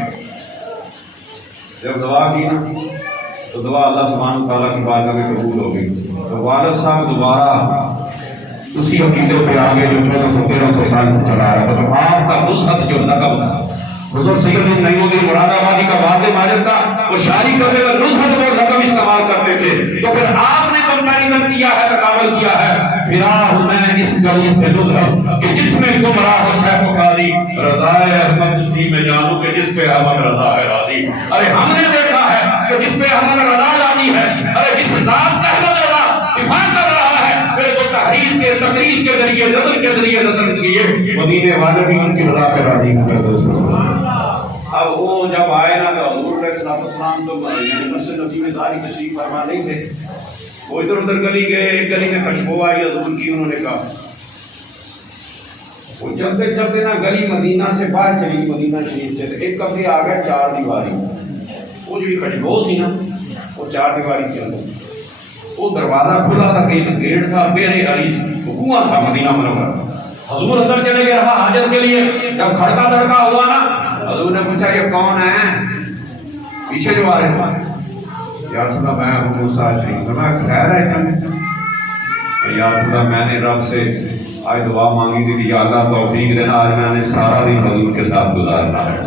جب دعا کی نا تو دعا اللہ سبحانہ تعالیٰ کی بارگاہ میں قبول ہو گئی. تو والد صاحب دوبارہ اسی عقیدے پہ آگے جو 1400-1300 سال سے چلا رہا تھا. تو آپ کا نزہت جو لقب تھا حضور سید نعیم الدین مراد آبادی کا والد ماجد تھا, وہ شادی کرتے ہوئے نزہت وہ لقب استعمال کرتے تھے. تو پھر آپ نے کمپیریزن کیا ہے, تقابل کیا ہے, پھر میں اس گلی سے نزہت کہ جس میں گمراہ ہو شیخ و قاضی رضائے احمد اسی میں جانو کہ جس پہ احمد رضا ہے راضی. ارے ہم نے دیکھا ہے کہ جس پہ احمد رضا راضی ہے, ارے جس ذات کا احمد رضا دفاع کر رہا ہے, پھر تو تحریر کے تقریر کے ذریعے نظر کے ذریعے نظر کیے مدینے والے بھی ان کی رضا پہ راضی ہیں. اب وہ جب آئے نا تو حضور علیہ السلام تو مسجد نبی میں ظاہری تشریف فرما نہیں تھے. وہ ادھر ادھر گلی گئے, ایک گلی میں خوشبو آئی حضور کی. انہوں نے کہا وہ چلتے چلتے نا گلی مدینہ سے باہر چلی, مدینہ شریف سے ایک کمرے آ گئے 4 دیواری. وہ جو خوشبو سی نا وہ 4 دیواری کے اندر. وہ دروازہ کھلا تھا, ایک گیٹ تھا, میرے علی کنواں تھا مدینہ منورہ. حضور اندر چلے گئے رہا حاجت کے لیے. جب کھڑکا دھڑکا ہوا نا حضور نے پوچھا یہ کون ہے, پیچھے جو آ رہے ہیں. یا رسول اللہ میں ابو موسیٰ اشعری. میں خیر ہے کیا؟ یا رسول اللہ میں نے رب سے آج دعا مانگی تھی کہ یا اللہ توفیق دینا, آج میں نے سارا دن حضور کے ساتھ گزارنا ہے.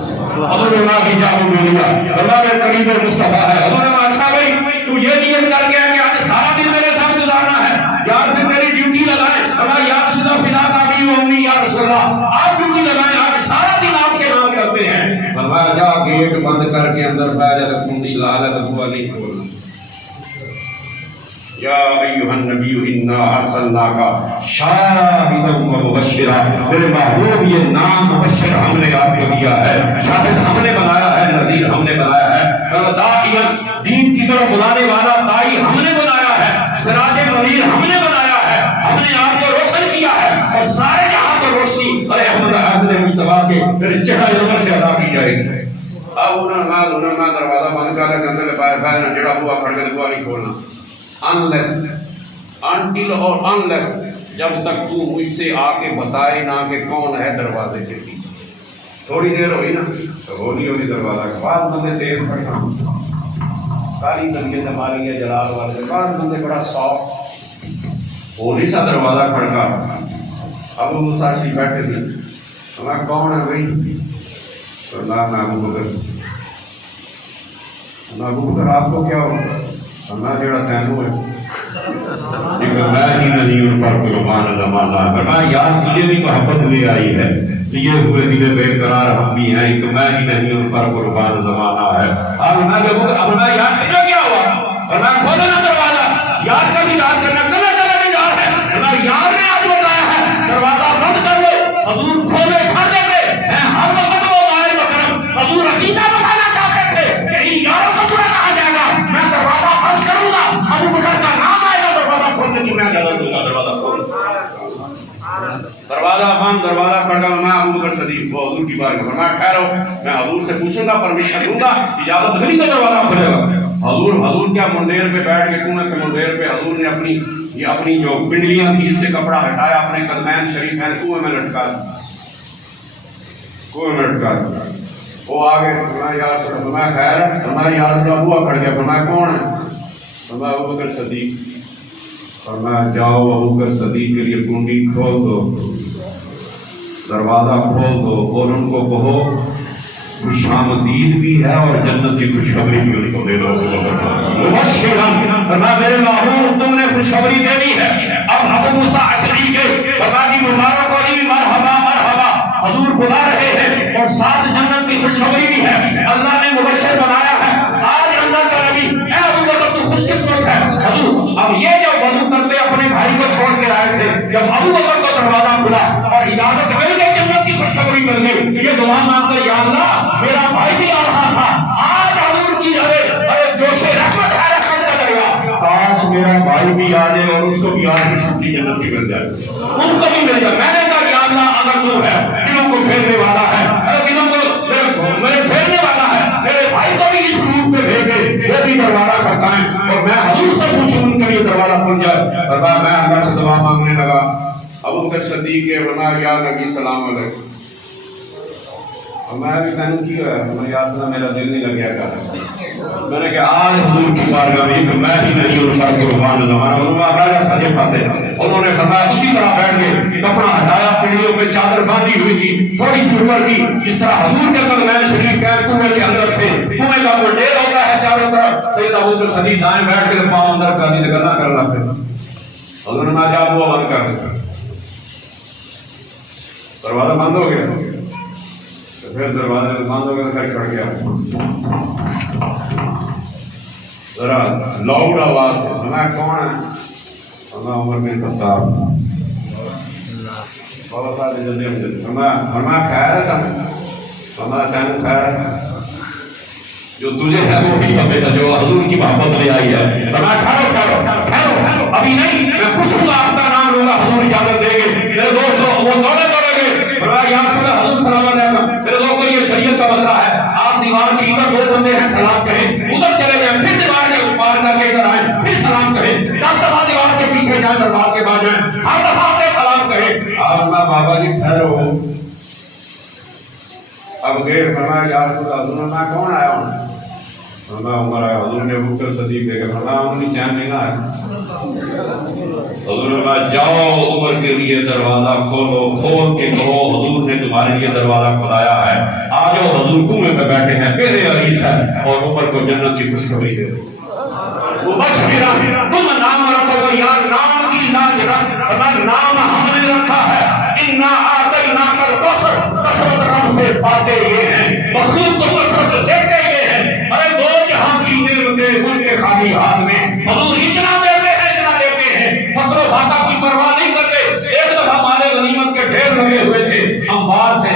حضور نے اللہ کی جاؤ ملیا, اللہ کے قریب مصطفیٰ ہے. حضور نے کہا اچھا بھائی تو یہ نیت کر گیا کہ آج سارا دن میرے ساتھ گزارنا ہے, یار پھر میری ڈیوٹی لگائیں. اللہ یا رسول اللہ فلا تعبیر امنی یا رسول اللہ آپ ڈیوٹی لگائیں, آج سارا دن آپ کے نام کرتے ہیں. فرمایا جا گیٹ بند کر کے اندر بیٹھ جا, کنڈی لال ہے تو ہوا نہیں کھولنا. یا ایھا النبی انا ارسلناک شاہدا و مبشرا. میرے محبوب یہ نام مبشر ہم نے آپ کو دیا ہے, شاہد ہم نے بنایا ہے, نذیر ہم نے بنایا ہے, داعیا دین کی طرف بلانے والا داعی ہم نے بنایا ہے, سراج منیر ہم نے بنایا ہے. ہم نے آپ کو روشن کیا ہے اور سارے جہاں پر روشنی ارے احمد احمد مجتبیٰ کے پھر چہرہ نمبر سے ادا کی جائے گی. اب انہوں نے دروازہ بند کر کے اندر پایا جڑا ہوا کھڑ کے دعا نہیں کھولنا. unless until اور unless جب تک تو مجھ سے آ کے بتائے نہ کہ کون ہے دروازے کے پیچھے. تھوڑی دیر ہوئی نا تو ہولی ہولی دروازہ کے بعد بندے تیز کھڑکا کالی دنگے سے ماری ہے جلال والے, بعد بندے بڑا سافٹ ہولی سا دروازہ کھڑکا. ابو موسیٰ اشعری بیٹھے تھے. میں کون ہے بھائی؟ تو اللہ میں ابو بکر. ابو بکر آپ کو کیا ہو؟ اللہ جڑا تینوں ہے لیکن میں ہی نہیں ان پر قربان زمانہ. فرمایا یار تجھے بھی محبت لے آئی ہے, لیے ہوئے دل بے قرار ہم بھی ہیں, تو میں ہی نہیں ان پر قربان زمانہ ہے. اب میں یار تجھے کیا ہوا؟ فرمایا کھولو نا دروازہ, یار کا بھی یاد کرنا کلا جگہ نہیں یار ہے. فرمایا یار نے آج بتایا ہے دروازہ بند کر لو. حضور کھولے چھڑ دیتے ہیں ہر وقت وہ آئے مکرم. حضور عقیدہ بتانا چاہتے تھے کہ ان یاروں کو برا کہا جائے گا. میں دروازہ بند کروں گا, ابو بکر کا نام آئے گا, دروازہ کھولنے کی میں اجازت دوں گا. دروازہ کھول, دروازہ بند, دروازہ کھڑکا. میں ابو بکر صدیق وہ حضور کی بارگاہ میں فرمایا ٹھہرو, میں حضور سے پوچھوں گا, پرمیشن دوں گا, اجازت ملی تو دروازہ کھلے گا. حضور کیا مندیر پہ بیٹھ کے کنویں کے مندیر پہ حضور نے اپنی جو پنڈلیاں تھی اس سے کپڑا ہٹایا, اپنے قدمین شریف ہیں کنویں میں لٹکا دیا, کنویں میں لٹکا دیا. وہ آگے فرمایا یا رسول اللہ. میں خیر ہے. فرمایا یا رسول اللہ ہوا کھڑ گیا. فرمایا کون ہے؟ فرمایا ابو بکر صدیق. فرمایا جاؤ ابو بکر صدیق کے لیے کنڈی کھول دو, دروازہ کھول دو اور ان کو کہو خوش آمدید بھی ہے اور جنت کی خوشخبری بھی ان کو دے دو. فرمایا میرے محبوب تم نے خوشخبری دے دی ہے. اب ابو موسیٰ اشعری کے فرمایا مبارک علی مرحبا مرحبا, حضور بلا رہے ہیں اور ساتھ جنت کی خوشخبری بھی ہے. اللہ نے مبشر بنایا ہے. آج اللہ کا نبی اے ابو بکر تو خوش قسمت ہے. حضور اب یہ جو وضو کرتے اپنے بھائی کو چھوڑ کے آئے تھے, جب ابو بکر کو دروازہ کھلا اور اجازت مل گئی, جنت کی خوشخبری مل گئی, یہ دعا مانگتے یا اللہ میرا بھائی بھی آ رہا تھا, آج حضور کی ارے جوش رحمت ہے, رحمت کا دریا, کاش میرا بھائی بھی آ جائے اور اس کو بھی آج کی چھٹی جنت کی مل جائے, ان کو بھی مل جائے. میں نے کہا یا اللہ اگر تو ہے دلوں کو پھیرنے والا ہے, دلوں کو میرے پھیرنے والا ہے, میرے بھائی کو بھی اس روح پہ بھیجے وہ بھی دروازہ کھٹکائیں اور میں حضور سے پوچھوں ان کے لیے دروازہ کھل جائے. فرمایا میں اللہ سے دعا مانگنے لگا. ابو بکر صدیق کے فرمایا یا نبی سلام علیکم. اور میں بھی کہنے کی ہے میں یاد نہ میرا دل نہیں لگیا کر. میں نے کہا آج حضور کی بارگاہ میں کہ میں ہی نہیں ان کا قربان زمانہ انہوں نے سجے پاتے انہوں نے فرمایا اسی طرح بیٹھ کے کپڑا ہٹایا پیڑیوں پہ چادر باندھی ہوئی تھی تھوڑی سی اوپر کی جس طرح حضور کے قدمین شریف کے کنویں کے اندر تھے. کنویں کا وہ ڈیر ہوتا ہے چاروں طرف. سید ابو بکر صدیق دائیں بیٹھ کے پاؤں اندر کر دی گلا کرنا پھر حضور نے کہا جا وہ بند کر دیا. دروازہ بند ہو گیا. پھر دروازے بند ہو گیا پھر کھڑ گیا ذرا لاؤڈ آواز سے. میں کون ہے؟ میں عمر بن خطاب. بہت سارے جلدی میں خیر ہے سب میں خیر جو تجھے ہے وہ بھی ہمیں جو حضور کی محبت لے آئی ہے. ٹھہرو ابھی نہیں میں پوچھوں گا آپ کا نام لوں گا حضور اجازت دیں گے. میرے دوستوں وہ دوڑے گئے فرمایا یا رسول اللہ حضور سلام علیکم. میرے دوستوں یہ شریعت کا مسئلہ ہے. آپ دیوار کے اوپر دو بندے ہیں سلام کہیں ادھر چلے گئے پھر دیوار کے پار کر کے ادھر آئے پھر سلام کہیں 10 دفعہ دیوار کے پیچھے جائیں دربار کے بعد جائیں ہر دفعہ سے سلام کہیں. آپ میں بابا جی ٹھہرو اب گئے. فرمایا یا رسول اللہ حضور میں کون آیا ہوں؟ میں عمر آیا. حضور نے ابو بکر صدیق دے کے فرمایا انہیں چین نہیں نہ آیا. حضور نے کہا جاؤ عمر کے لیے دروازہ کھولو. کھول کے کہو حضور نے تمہارے لیے دروازہ کھلایا ہے. آ جاؤ حضور کنویں پہ بیٹھے ہیں میرے عریض ہے اور عمر کو جنت کی خوشخبری دے دو. وہ بس میرا تم نام رکھو گے یار نام کی لاج رکھ. نام ہم نے رکھا ہے انا اعطیناک الکوثر. کثرت رب سے پاتے یہ ہیں مخلوق کو کثرت دیتے یہ ہیں. ارے دو جہاں کی نعمتیں ان کے خالی ہاتھ میں. حضور اتنا دیتے ہیں اتنا دیتے ہیں فقر و فاقہ کی پرواہ نہیں کرتے. ایک دفعہ ہمارے غنیمت کے ڈھیر لگے ہوئے تھے انبار سے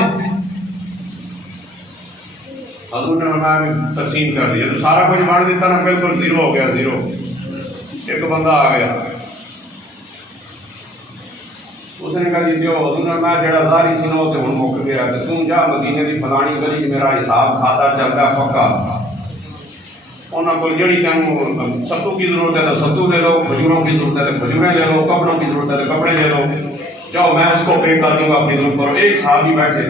حضور نے ہمیں تقسیم کر دیا تو سارا کچھ بانٹ دیتا نا بالکل زیرو ہو گیا. زیرو ایک بندہ آ گیا اس نے کہا جی جو حضور نے میں جڑا داری سی نو تے ہن مک گیا تے تم جا مدینے دی فلانی گلی میرا حساب کھاتا چلتا پکا. انہاں کو جڑی تینوں ستو کی ضرورت ہے تو ستو لے لو. کھجوروں کی ضرورت ہے تو کھجوریں لے لو. کپڑوں کی ضرورت ہے تو کپڑے لے لو. جاؤ میں اس کو پے کر دوں گا اپنی ضرورت پر. ایک صحابی بیٹھے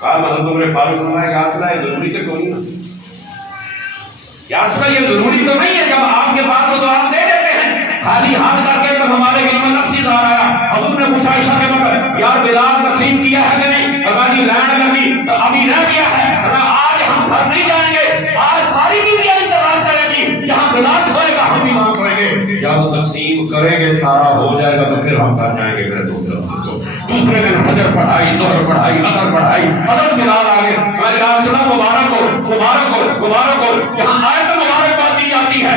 کہا میں حضرت عمر فاروق فرمایا یا رسول اللہ یہ ضروری تو نہیں نا. یا رسول اللہ یہ ضروری تو نہیں ہے جب آپ کے پاس ہو تو آپ دے دیتے ہیں. خالی ہاتھ کر کے تو ہمارے گھر میں نفسی دار آیا. حضور نے پوچھا عائشہ کے مگر یار بلال تقسیم کیا ہے کہ نہیں؟ فرمایا لینڈ لگی تو ابھی رہ گیا ہے. آج ہم گھر نہیں جائیں گے. آج ساری دنیا انتظار کرے گی جہاں بلال کھوئے گا ہم بھی وہاں کریں گے. جب تقسیم کریں گے سارا ہو جائے گا تو پھر ہم کر جائیں گے. دوسرے دن فجر پڑھائی ظہر پڑھائی عصر پڑھائی حضرت بلال آ گئے. میں بلال سنا مبارک ہو مبارک ہو مبارک ہو. یہاں آئے تو مبارکباد دی جاتی ہے.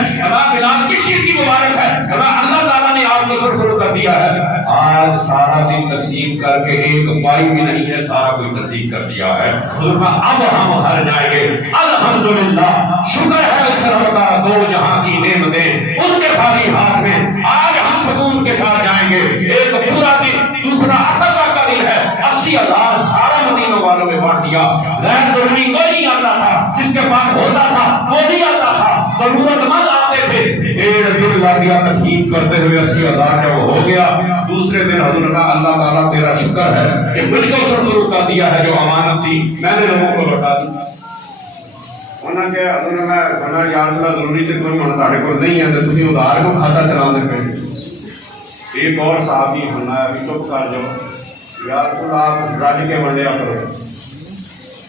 بلال کس چیز کی مبارک ہے؟ اللہ تعالیٰ نے آپ کو شروع کر دیا ہے. آج سارا دن تقسیم کر کے ایک پائی بھی نہیں ہے سارا کوئی تقسیم کر دیا ہے. اب ہم ہر جائیں گے. الحمدللہ شکر ہے اس رب کا دو جہاں کی نعمتیں ان کے خالی ہاتھ میں. آج ہم سکون کے ساتھ جائیں گے. ایک پورا دن دوسرا اصل کا دن ہے. 80,000 سارا مدینہ والوں میں بانٹ دیا. غیر ضروری کوئی نہیں آتا تھا. جس کے پاس ہوتا تھا وہ نہیں آتا تھا. ضرورت مند آتے تھے. 1.5 دن لگ گیا تقسیم کرتے ہوئے. 80,000 جب ہو گیا دوسرے دن حضور نے کہا اللہ تعالیٰ تیرا شکر ہے کہ مجھ کو شروع کر دیا ہے جو امانت تھی میں نے لوگوں کو لوٹا دی. انہوں نے کہا حضور نے کہا یا رسول اللہ ضروری تو کوئی ہن تہاڈے کول نہیں ہے تے تسی ادھار کو کھاتا چلانے پے. ایک اور صحابی فرمایا بھی چپ کر جاؤ یا رسول اللہ آپ رج کے ونڈیا کرو.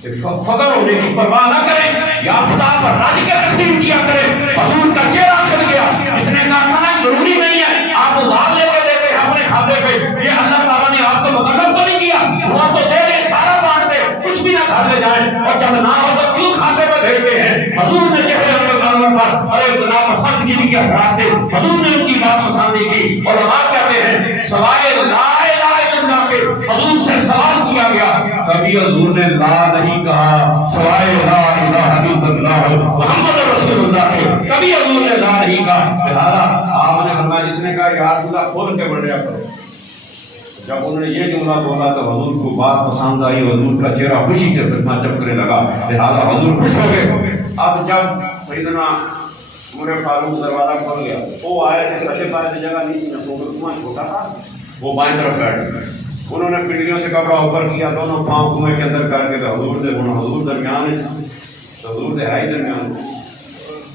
فخر ہونے کی پرواہ نہ کریں. یا خدا پر رج کے تقسیم کیا کریں. حضور کا چہرہ کھل گیا. اس نے کہا تھا نا ضروری نہیں ہے آپ ادھار لے کے دیتے اپنے کھاتے پہ. یہ اللہ تعالیٰ نے آپ کو مقرر تو نہیں کیا. وہ تو دے دے سارا بانٹ دے کچھ بھی نہ کھاتے جائیں اور جب نہ ہو تو کیوں کھاتے پہ بھیجتے ہیں. حضور نے چہرے پر ارے ناپسندگی کے اثرات تھے. حضور نے ان کی بات پسند نہیں کی. اور ہم کہتے ہیں سوائے لا الہ الا اللہ کے حضور سے سوال کیا گیا کبھی حضور نے لا نہیں کہا. سوائے لا الہ الا اللہ محمد رسول اللہ کے کبھی حضور نے لا نہیں کہا. لہذا آپ نے فرمایا جس نے کہا یا رسول اللہ کھول کے بڑھیا کرو. جب انہوں نے یہ جملہ بولا تو حضور کو بات پسند آئی. حضور کا چہرہ خوشی سے چمکنے لگا. لہذا حضور خوش ہو گئے. اب جب سیدنا عمر فاروق دروازہ کھول گیا، وہ آئے تھے سچے پائے جگہ نہیں تھی، کنواں چھوٹا تھا، وہ بائیں طرف بیٹھ گئے، انہوں نے پنڈلیوں سے کپڑا اوپر کیا، دونوں پاؤں کنویں کے اندر کر کے حضور سے حضور درمیان ہے، حضور سے ہے ہی درمیان،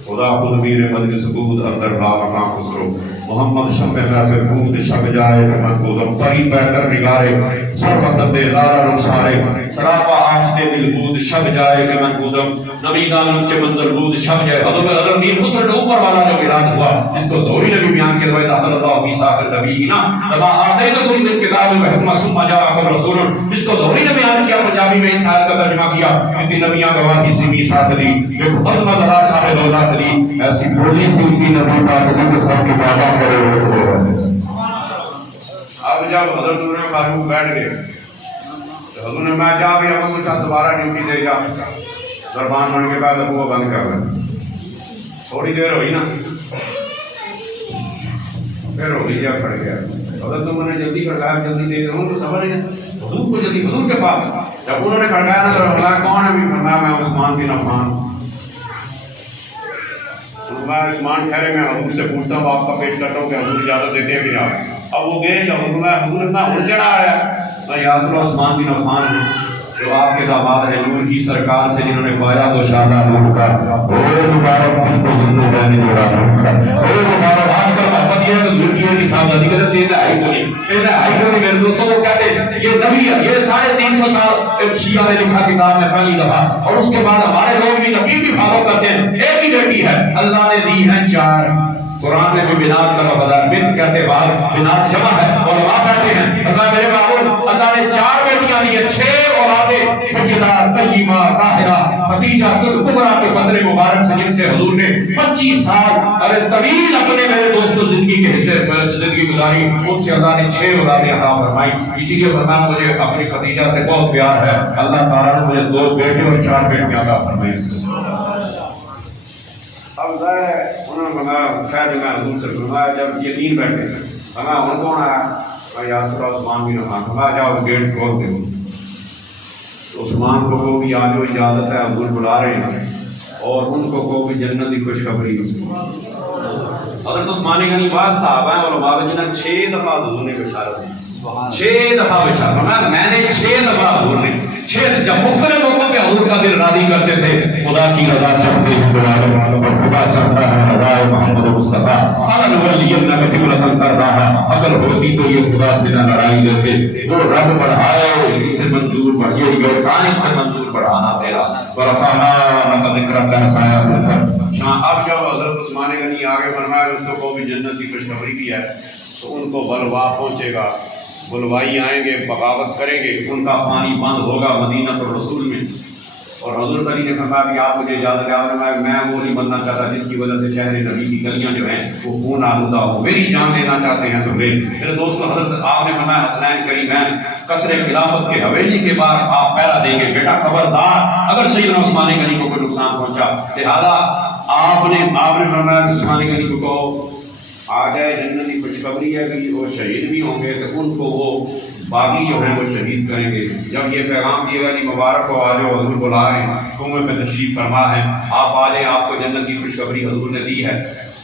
خدا خود میر مدد سبود اندر لا مقام خسرو محمد شب غافر بود شب جائے محمود طریق بہتر نگارے سربت دارا رخسارے سراپا آفتے دل بود شب جائے کہ محمود نبی دانم چے منظر بود شب جائے حضرت میر خسر اوپر والا جو میراد ہوا جس کو زوری نبی بیان کے روایت حضرت اللہ عیسیٰ کے نبی نا تبا آتے تو کوئی من کتاب میں حکمہ ثم جاءکم رسول جس کو زوری نے بیان کیا پنجابی میں اس آیت کا ترجمہ کیا کیونکہ نبیاں گواہی سی میثاق دی دیکھو عظمت اللہ صاحب دولت لی ایسی بولی سی تھی نبی پاک کے سب کی بابا کرے ہوئے۔ اب جب حضرت عمر فاروق بیٹھ گئے تو حضور نے میں جا بھی اب کچھ دوبارہ ڈیوٹی دے گا دربان بن کے بعد وہ بند کر رہے تھوڑی دیر ہوئی نا پھر ہو گئی کھڑ گیا حضرت عمر نے جلدی کھڑکایا جلدی دے انہوں کو سمجھ نہیں حضور کو جلدی حضور کے پاس جب انہوں نے کھڑکایا نا تو فرمایا کون ہے؟ بھی فرمایا میں عثمان بن عفان۔ عثمان ٹھہرے میں حضور سے پوچھتا ہوں آپ کا پیٹ کٹو کہ حضور اجازت دیتے ہیں کہ نہیں؟ اب وہ گئے جب حضور اتنا الجھن آ رہا ہے میں یاسر عثمان بن عفان ہوں جو آپ کے داماد ہیں نور کی سرکار سے جنہوں نے پایا تو شادہ نور کا مبارک بھی تو زندہ رہنے جو رہا مبارک آج کل محبت یہ ہے کہ لڑکیوں کی سامدی کہتے تیرے آئی کو نہیں تیرے آئی کو نہیں میرے دوستوں کو کہتے ہیں یہ نبی ہے یہ 350 سال شیعہ نے لکھا کتاب میں پہلی دفعہ اور اس کے بعد ہمارے لوگ بھی نبی بھی فالو کرتے ہیں ایک ہی بیٹی ہے اللہ نے دی ہیں 4 قرآن میں بھی بنات کا لفظ ہے بنت کہتے بعد بنات جمع ہے اور وہاں کہتے ہیں اللہ میرے بابو اللہ نے 4 بیٹیاں دی ہیں 6 اولادیں سیدہ طیبہ طاہرہ خدیجہ کبریٰ کے بدلے مبارک سے جن سے حضور نے 25 سال ارے طویل اپنے میرے دوستوں زندگی کے حصے زندگی گزاری ان سے اللہ نے 6 اولادیں عطا فرمائی اسی لیے فرمایا مجھے اپنی خدیجہ سے بہت پیار ہے اللہ تعالیٰ نے مجھے 2 بیٹے اور 4 بیٹیاں عطا فرمائی۔ اب انہوں نے فرمایا خیر میں حضور سے فرمایا جب یہ 3 بیٹھے فرمایا ان کون آیا؟ میں یاسر عثمان بن عفان فرمایا جاؤ گیٹ کھول دو عثمان کو کہو کہ آج اجازت ہے حضور بلا رہے ہیں اور ان کو کہو کہ جنت کی خوشخبری حضرت عثمان غنی بعد صحابہ ہیں اور بعد جنہیں 6 دفعہ حضور نے بشارت دی 6 دفعہ بشارت فرمایا میں نے 6 دفعہ حضور نے 6 جب مختلف موقعوں پہ حضور کا دل راضی کرتے تھے خدا کی رضا چاہتے ہیں اور خدا چاہتا ہے رضا محمد مصطفیٰ قال ولیم نہ قبلۃ ترضاها اگر ہوتی تو یہ خدا سے نہ لڑائی لیتے وہ رب بڑھائے اس سے منظور بڑھئے یہ کائن سے منظور بڑھانا تیرا ورفعنا لك ذکرک نسایا اب جب حضرت عثمان غنی آگے فرمایا اس کو بھی جنت کی خوشخبری کی ہے تو ان کو بلوا پہنچے گا بلوائی آئیں گے بغاوت کریں گے ان کا پانی بند ہوگا مدینہ الرسول میں اور حضرت علی نے فرمایا کہ آپ مجھے اجازت ہے میں وہ نہیں بننا چاہتا جس کی وجہ سے شہر نبی کی گلیاں جو ہیں وہ خون آلودہ ہو میری جان لینا چاہتے ہیں تو میرے دوستوں حضرت آپ نے فرمایا حسنین کریمین قصر خلافت کے حویلی کے بعد آپ پہرا دیں گے بیٹا خبردار اگر سیدنا عثمان غنی کو کوئی نقصان پہنچا لہذا آپ نے فرمایا عثمان غنی کو کہو آ جائے جنت کی خوشخبری ہے کہ وہ شہید بھی ہوں گے تو ان کو وہ باقی جو ہے وہ شہید کریں گے جب یہ پیغام دیے گا جی مبارک ہو آ جاؤ حضور بلا رہے ہیں کنویں پہ تشریف فرما ہے آپ آ جائیں آپ کو جنت کی خوشخبری حضور نے دی ہے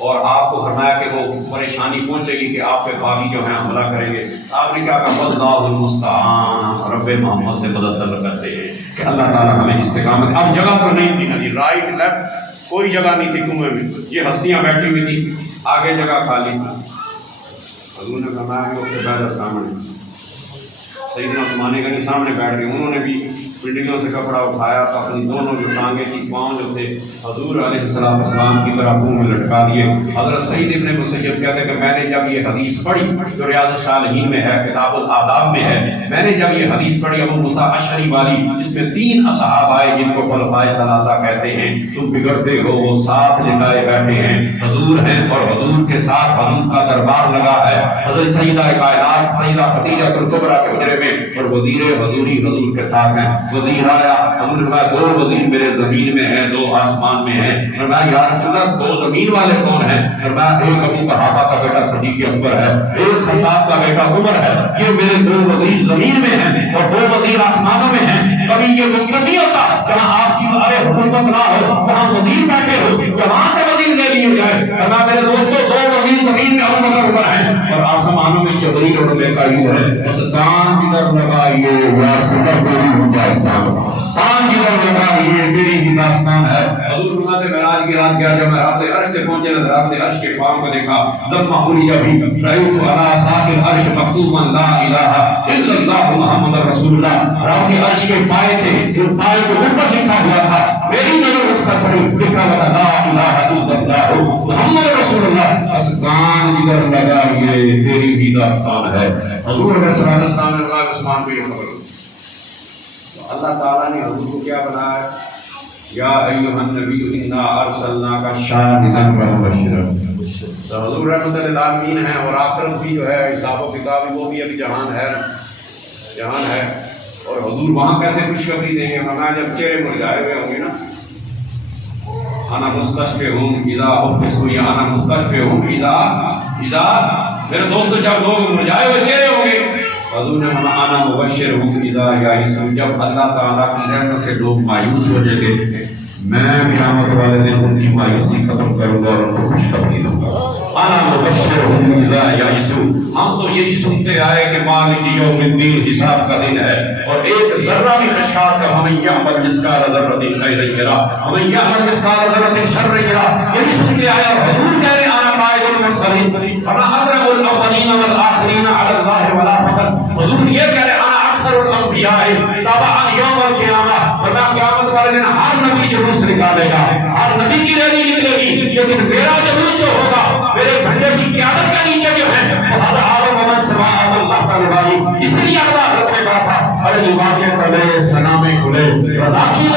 اور آپ کو فرمایا کہ وہ پریشانی پہنچے گی کہ آپ پہ باقی جو ہیں حملہ کریں گے آپ نے کیا کہا بدلاؤ المستعان رب محمد سے مدد طلب کرتے ہیں کہ اللہ تعالیٰ ہمیں استقامت اب جگہ تو نہیں تھی نا جی رائٹ لیفٹ کوئی جگہ نہیں تھی کنویں میں یہ ہستیاں بیٹھی ہوئی تھی آگے جگہ خالی تھی حضور نے فرمایا کہ اس کے بعد سامنے سیدنا عثمان غنی سامنے بیٹھ گئے انہوں نے بھی پنڈلیوں سے کپڑا اٹھایا تو اپنی دونوں جو ٹانگیں تھی پاؤں جو تھے حضور علیہ السلام کی طرح منہ میں لٹکا دیے حضرت سعید ابن مسیب کہتے ہیں کہ میں نے جب یہ حدیث پڑھی جو ریاض الصالحین میں ہے کتاب الآداب میں ہے میں نے جب یہ حدیث پڑھی ابو موسیٰ اشعری والی جس میں 3 اصحاب آئے جن کو خلفائے ثلاثہ کہتے ہیں تم بگڑتے ہو وہ ساتھ لگائے بیٹھے ہیں حضور ہیں اور حضور کے ساتھ حضور کا دربار لگا ہے حضرت سیدہ کائنات سیدہ خدیجہ کبریٰ کے حجرے میں اور وزیر حضوری حضور کے ساتھ ہیں وزیر آیا حضور نے فرمایا 2 وزیر میرے زمین میں ہیں 2 آسمان میں ہیں فرمایا یا رسول اللہ 2 زمین والے کون ہیں فرمایا ایک ابو قحافہ کا بیٹا صدیق اکبر ہے ایک خطاب کا بیٹا عمر ہے یہ میرے 2 وزیر زمین میں ہیں اور 2 وزیر آسمانوں میں ہیں کبھی یہ ممکن نہیں ہوتا جہاں آپ کی حکومت نہ ہو جہاں وزیر بیٹھے ہو جہاں سے وزیر لے لیے جائے اللہ میرے دوستوں دو وزیر زمین میں ابو بکر عمر ہیں اور آسمانوں میں جبریل اور میکائیل ہے بس کان جدھر لگائیے یا صدر میری ہو داستان کان جدھر لگائیے میری ہی داستان ہے حضور فرماتے معراج کی رات گیا جب میں رات عرش سے پہنچے تو رات عرش کے فام کو دیکھا لما علی ابھی رأیت علی ساق العرش مکتوبا لا الہ الا اللہ محمد رسول اللہ رات عرش کے پائے تھے ان پائے کے اوپر لکھا ہوا تھا میری نظر اس پر پڑی لکھا ہوا تھا لا الہ الا اللہ محمد رسول اللہ اس کان جدھر لگائیے تیری ہی داستان ہے حضور علیہ السلام نے فرمایا عثمان پہ یہ خبر اللہ تعالیٰ نے حضور کو کیا بنایا یا ایھا النبی انا ارسلناک شاہدا و مبشرا تو حضور رحمۃ للعالمین ہیں اور آخرت بھی جو ہے حساب و کتاب وہ بھی ایک جہان ہے اور حضور وہاں کیسے خوشخبری دیں گے فرمایا جب چہرے مرجھائے ہوئے ہوں گے نا انا مستشفعہم اذا احبسوا یا انا مستشفعہم اذا میرے دوستو جب لوگ مرجھائے ہوئے چہرے ہوں گے حضور نے فرمایا انا مبشرہم اذا یئسوا جب اللہ تعالیٰ کی رحمت سے لوگ مایوس ہو جائیں گے میں قیامت والے دن ان کی مایوسی ختم کروں گا اور ان کو خوشخبری دوں گا انا مبشرہم اذا یئسوا ہم تو یہی سنتے آئے کہ مالک یوم الدین حساب کا دن ہے اور ایک ذرہ بھی خشخاش ہے ہمیں یعمل مثقال ذرۃ خیر یرا ہمیں یعمل مثقال ذرۃ شر یرا یہی سنتے آئے اور حضور کہہ رہے انا قائد المرسلین فانا اقرب الاولین والآخرین علی اللہ ولا فقط حضور یہ کہہ رہے انا اکثر الانبیاء تبعا یوم القیامہ اور میں قیامت والے دن ہر نبی جلوس نکالے گا ہر نبی کی ریلی نکلے گی لیکن میرا جلوس جو ہوگا میرے جھنڈے کی قیادت کے نیچے جو ہے وہ عالم ومن سوا اللہ کا نبی اس لیے اللہ حضرت نے کہا تھا ارے واقع کرے سنا میں کھلے رضا کی